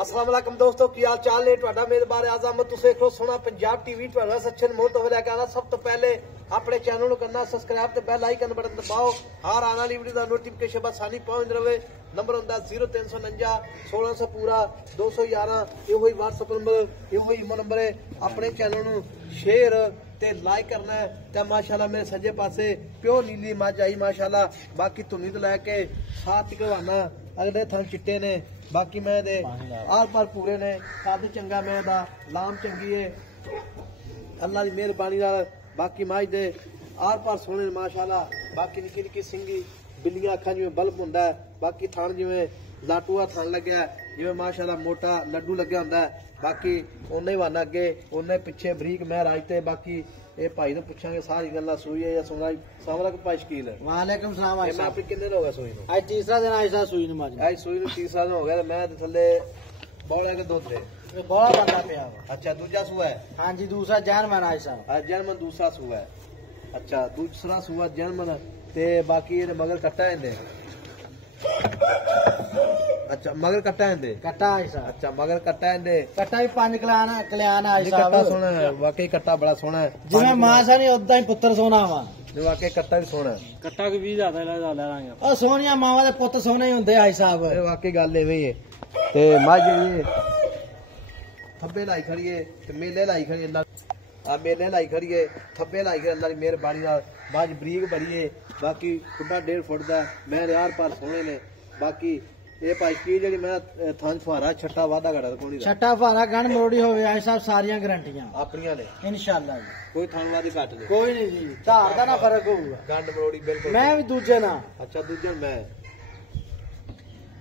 अस्सलाम वालेकुम दोस्तों, की हाल चाल है? तुहाडा मेजबान आजम तुसीं देख रहे सोना पंजाब टीवी। तुहाडा सचिन मोहत हो लैके आना। सब तो पहले अपने चैनल को करना सब्सक्राइब ते बेल आइकन बटन दबाओ, हर आने वाली वीडियो का नोटिफिकेशन आसानी पहुंच रहे। नंबर होंदा 0349 1600 पूरा 211। यो ही व्हाट्सएप नंबर, यो ही ईमेल नंबर है। अपने चैनल को शेयर ते लाइक करना है। ते माशाल्लाह मेरे सज्जे पासे प्योर नीली मझ आई माशाल्लाह। बाकी धुनी तो लैके साथ घवाना अगले थन चिट्टे ने, बाकी मैं दे आर पार पूरे ने। कद चंगा मैं दा, लाम चंगी है अल्लाह की मेहरबानी नाल। बाकी मझ दे आर पार सोने माशाल्लाह। बाकी निक्की निक्की सिंगी बिल्लियां अखा जिवें बल्ब हुंदा है। बाकी थान जिवें लाटूआ थान लग्या जिवें माशाल्लाह मोटा लड्डू लग्या हुंदा है। बाकी उन्हें वाना अगे उन्हें पिछे बरीक मैं राजते। बाकी ये भाई ने पूछांगे सारी गल्लां सूई है या सोना। सामरा को भाई शकील है। वालेकुम सलाम। मैं अपनी किन्ने दिन हो गया सूई नूं? आज तीसरा दिन आयसा सूई नूं माज। आज सूई नूं तीसरा दिन हो गया। मैं थल्ले बौड़ा के दुध दे बहुत बंदा पिया वा। अच्छा दूजा सुआ है? हां जी दूसरा जैनमन आयसा। आज जैनमन दूसरा सुआ है। अच्छा दूसरा सुआ जैनमन ते बाकी ये मगर कट्टा है। अच्छा मगर कट्टा है कट्टा आयसा। अच्छा मगर कट्टा है। कट्टा भी 5 कल्याण आयसा। कट्टा सोना है वाकई, कट्टा बड़ा सोना है। जिवें मां सा नहीं उदा ही पुत्र सोना वा। वाकई कट्टा भी सोना है। कट्टा को 20 ले लांगे। ओ सोनिया मावा दे पुੱਤ सोने ही हुंदे आई साहब। वाकई गल एवें ही है। ते मझ जी थब्बे लाई खड़ी है ते मेले लाई खड़ी है। आ मेले लाई खड़ी है, थब्बे लाई खड़ी। अल्लाह की मेहरबानी नाल मझ बरीक बड़ी है। बाकी खुड्डा 1.5 फुट दा मैं यार पार सोने ने। बाकी ये भाई की जी मैं थान फुहारा छट्टा वादा घड़ा कोनी दा छट्टा फुहारा गण मोड़ी होवे आई साहब सारियां गारंटियां अपनियां ने इंशाअल्लाह जी। कोई थान वादी घट नहीं, कोई नहीं जी। धार दा ना फर्क होऊगा। गंड मरोड़ी बिल्कुल। मैं भी दूजे ना। अच्छा दूजे मैं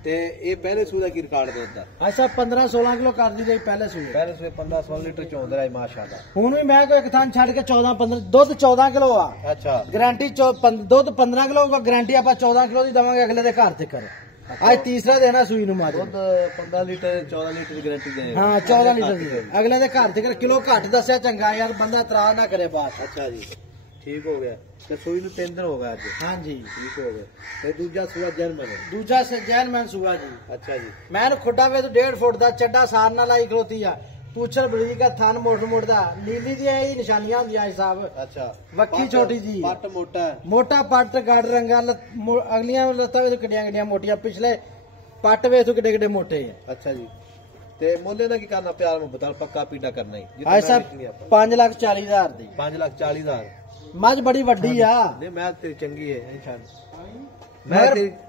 ते ये पहले सूदा की रिकॉर्ड देता अच्छा 15-16 किलो कर दी गई पहले सूए। पहले सूए 15-16 लीटर चौंद रहा है माशाल्लाह। हुन भी मैं को एक थान छड़ के 14-15 दूध 14 किलो आ। अच्छा गारंटी दूध 15 किलो का गारंटी आप 14 किलो दी दवांगे अगले दे घर ते कर। आज तीसरा देना सूई नु मार दूध 15 लीटर 14 लीटर की गारंटी दे। हां 14 लीटर दी अगले दे घर ते कर। किलो घट दसया चंगा यार, बंदा इतराज ना करे बात। अच्छा जी ठीक हो गया। ते सूई नु 3 दिन हो गया आज। हां जी ठीक हो गया। ते दूजा सूआ जर्मन है। दूजा से जर्मन सूआ जी। अच्छा जी मैं खुड्डा वे तो 1.5 फुट दा चड्डा सार ना लाई खलोती आ। पूछर बड़ी का थान मोड़ मोड़दा नीली दी यही निशानियां हुंदियां साहब। अच्छा वक्की छोटी जी, पट मोटा मोटा पट गाड़ रंगा अगलियां लत्तां वे कड्डियां कड्डियां मोटियां, पिछले पट वे तो किड्डे किड्डे मोटे। अच्छा जी ते मोले ना की करना प्यार में बता पक्का पीड़ा करना ही। ऐसा 5,40,000 दी 5,40,000 मझ बड़ी वड्डी आ। नहीं मैं तेरी चंगी है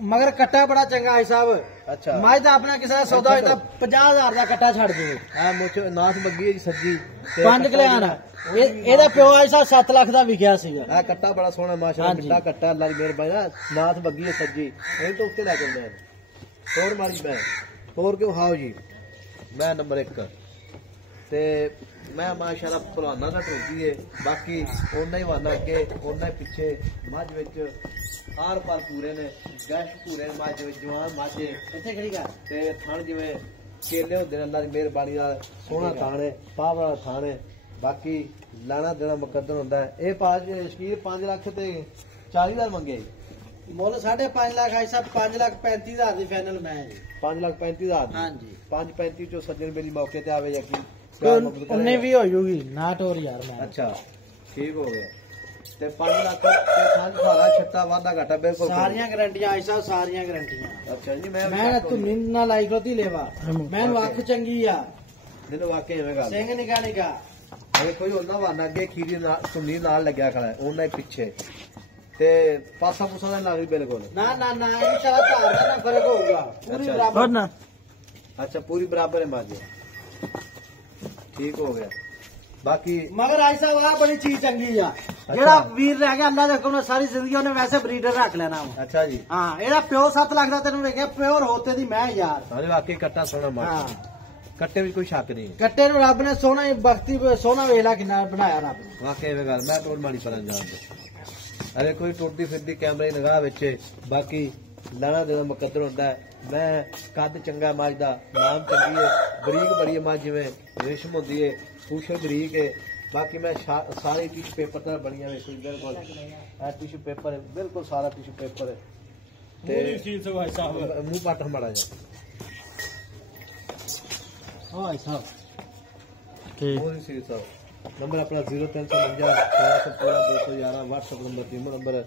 मगर कट्टा बड़ा चंगा है साहब। अच्छा मझ दा अपना किसी का सौदा होता 50,000 का कट्टा छड़ दे। हां मुझे नाथ बग्गी है सज्जी 5 कल्याण एदा प्यो आई साहब 7 लाख दा विकिया सीगा। हां कट्टा बड़ा सोहना माशाल्लाह, कितना कट्टा अल्लाह की मेहरबानी। नाथ बग्गी है सज्जी ए तो उसके लेके मैं तोड़ मारी मैं तोड़ क्यों हाओ जी। मैं नंबर 1 ते मैं माशाल्लाह पुराना ना टोकी है। बाकी ओना ही वाना अगे ओना ही पिछे मझ विच आर पार पूरे ने गैश पूरे मझ जवान मझ इत्थे खड़ी कर ते थान जिवें केले हुंदे ने अल्लाह दी मेहरबानी नाल सोहना थान है, पावर वाला थान है। बाकी लाना देना मुकद्दर हुंदा है। ए पाज शकीर 5 लाख ते 40,000 मंगे मुल 5.5 लाख आई साहब 5,35,000 दी फाइनल मैं 5,35,000 हां जी 5.35 चो सज्जन मेरी मौके ते आवे यकीन उन्हें भी हो जूगी ना टोर यार मैं। अच्छा ठीक हो गया ते 5 लाख ते थान खाला छट्टा वादा घाटा बिल्कुल सारियां गारंटियां आई साहब सारियां गारंटियां। अच्छा जी मैं तू नींद ना लाई कोती लेवा मैं वाक चंगी आ दिन वाकई में गल सिंह निका निका अरे कोई ओना वाना अगे खीरी ना सुनी नाल लगया खड़ा ओना ही पीछे ते पासा पुसा ना लग बिल्कुल ना ना ना इंशाल्लाह तार का ना फर्क होगा पूरी बराबर ना। अच्छा पूरी बराबर है माजे ठीक हो गया। बाकी मगर आई साहब आ बड़ी चीज चंगी आ जेड़ा वीर रह गया अल्लाह दे हुक्म नाल सारी जिंदगी उन्हें वैसे ब्रीडर रख लेना। अच्छा जी हां एदा प्यो 7 लाख दा तेनू देखिया प्योर होते दी मैं यार। हां वाकई कट्टा सोना मार। हां कट्टे में कोई शक नहीं। कट्टे नु रब ने सोना ही बख्ती सोना वेला कितना बनाया रब ने। वाकई वे गल मैं टोल माड़ी परन जान दे अरे कोई टुटदी फिरदी कैमरे निगाह विच। बाकी लाना देना मुकद्दर होंदा है। मैं कद चंगा मझ दा नाम चंगी है, बरीक बड़ी है मझ जिवें रेशम होंदी है, पूछे बरीक है। बाकी मैं सारे टिश्यू पेपर तरह बनिया बिल्कुल टिश्यू पेपर है बिल्कुल सारा टिश्यू पेपर है। मुंह पट हमारा जा हाँ भाई साहब ठीक बहुत ही सीरीज साहब नंबर अपना 0352 211 WhatsApp नंबर टीमो नंबर